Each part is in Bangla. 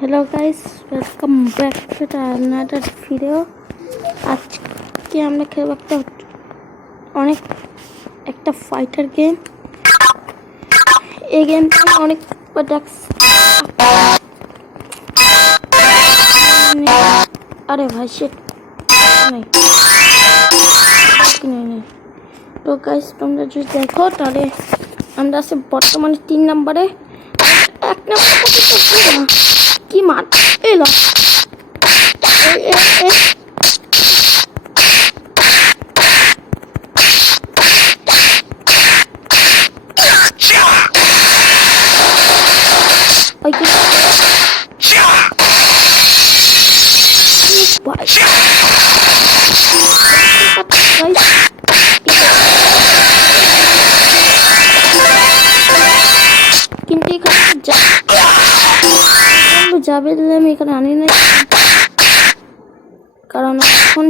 Hello guys, welcome back to another video. আজকে আমরা খেলব একটা ফাইটার গেম। এই গেমটা অনেক আরে ভাই শিট নাই। তো গাইস তোমরা যদি দেখো তাহলে আমরা আছি বর্তমানে 3 নম্বরে। 1 নম্বর কি মার এলো কিন্তু এখানে যাবে আমি এখানে আনি না, কারণ এখন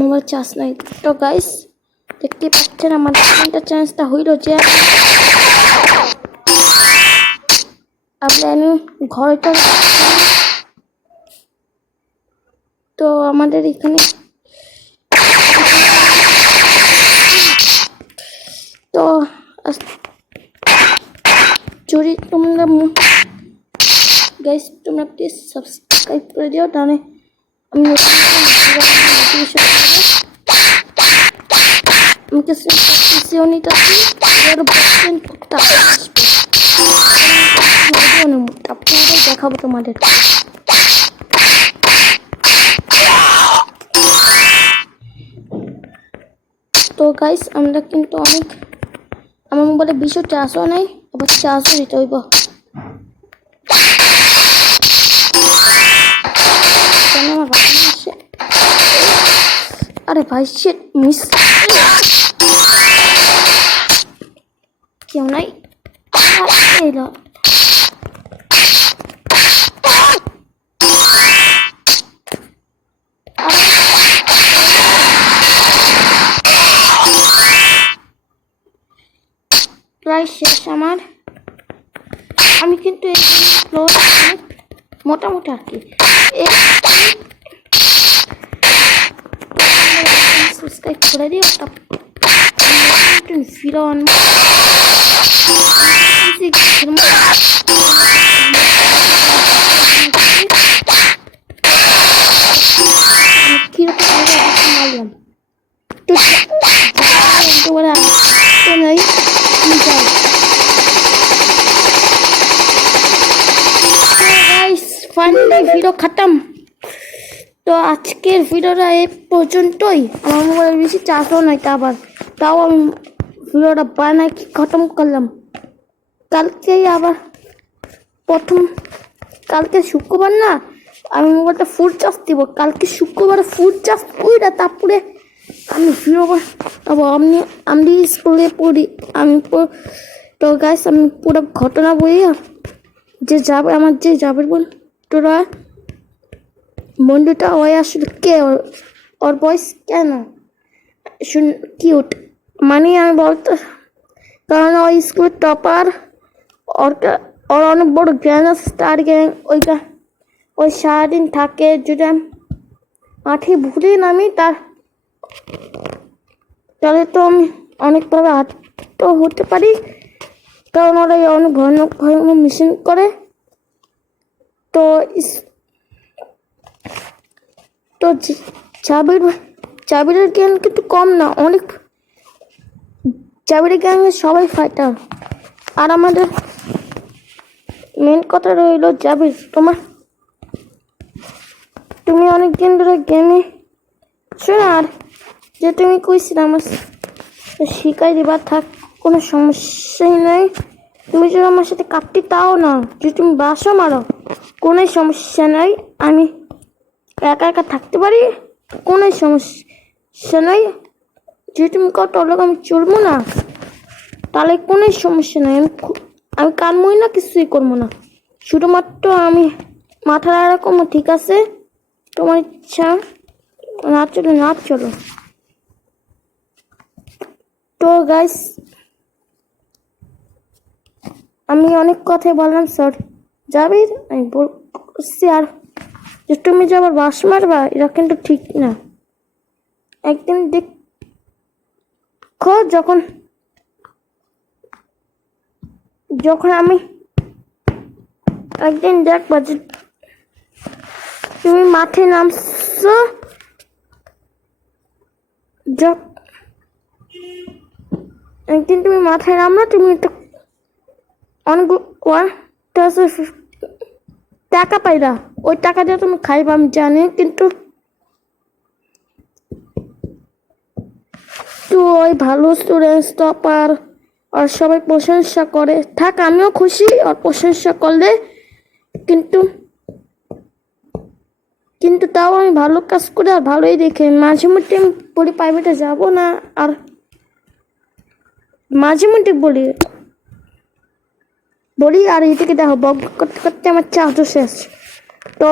মোবাইল চার্জ নাই। তো গাইস দেখতে পাচ্ছেন আমাদের চ্যালেঞ্জটা হইল যে আমি ঘরটা, তো আমাদের এখানে তো যদি তোমরা গাইস তোমরা প্লিজ সাবস্ক্রাইব করে দিও, তাহলে আমি দেখাবো তোমাদের। তো গাইস আমরা কিন্তু অনেক, আমার মোবাইলে বেশি চার্জও নাই, আবার চার্জও দিতে হইব। আরে ভাই শিট মিস, কেউ নাই। প্রায় শেষ আমার, আমি কিন্তু মোটামুটি আর কি সাবস্ক্রাইব করে দিও। ভিডিও খতম। তো আজকের ভিডিওটা এই পর্যন্তই। আমার মোবাইল বেশি চার্জও নাই, তাও আমি ভিডিওটা বানাই কি খতম করলাম। কালকেই আবার কালকে শুক্রবার না, আমি মোবাইলটা ফুল চার্জ দিব। কালকে শুক্রবারে ফুল চার্জ ওইটা, তারপরে আমি ভিডিও আমি স্কুলে পড়ি। তো গাইস আমি পুরো ঘটনা বলি যে যাবে আমার যে যাবে বল তোরা বন্ধুটা ওই আসলে কে, ওর বয়স কেন কিউট, মানে আমি বলতে, কারণ ওই স্কুলের টপার, ওর অনেক বড় গ্যাং আছে, স্টার গ্যাং। ওই সারাদিন থাকে, যদি আমি মাঠে ভুলি নামি তাহলে তো আমি অনেকভাবে আহত হতে পারি, কারণ ওরা অনেক ভয়ানক মিশন করে। তো জাবিরের গ্যাং কিন্তু কম না, অনেক। জাবিরের গ্যাং সবাই ফাইটার, আর আমাদের মেন কথা রইল জাবির, তুমি অনেক দিন ধরে গেমে শোনো, আর যে তুমি কইছিলে আমার শিখাই দিবা, থাক, কোনো সমস্যাই নাই। তুমি যদি আমার সাথে কাটতে তাও না, যদি তুমি বাসও মারো কোনো সমস্যা নাই, আমি একা একা থাকতে পারি, কোনো সমস্যা নেই। যদি তুমি কত লোক আমি চলবো না, তাহলে কোনো সমস্যা নেই। আমি কানমই না, কিছুই করবো না, শুধুমাত্র আমি মাথা এরকম। ঠিক আছে, তোমার ইচ্ছা, না চলো না চলো। তো গাইস, আমি অনেক কথাই বললাম, সরি। যাবি, আমি বলছি আর যে তুমি যে আবার বাস মারবা, এটা কিন্তু ঠিক না। একদিন দেখো, যখন আমি একদিন দেখবা যে তুমি মাঠে নামছো, একদিন তুমি মাথায় নামলো, তুমি অনেক টাকা পাইলা, ওই টাকা দিয়ে তুমি খাইবা আমি জানি, কিন্তু তো ওই ভালো স্টুডেন্টস টপার আর সবাই প্রশংসা করে থাক, আমিও খুশি আর প্রশংসা করলে, কিন্তু কিন্তু তাও আমি ভালো কাজ করে আর ভালোই দেখে মাঝে মধ্যে আমি বলি প্রাইভেটে যাবো না, আর মাঝে মধ্যে বলি আর এদিকে দেখো বক করতে করতে আমার চার্জও শেষ। তো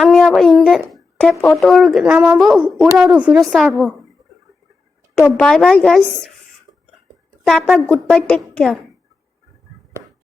আমি আবার ইন্ডিয়ান ট্যাপ অটো নামাবো, ওরা আরও ফিরে ছাড়বো। তো bye bye guys, tata, goodbye, take care.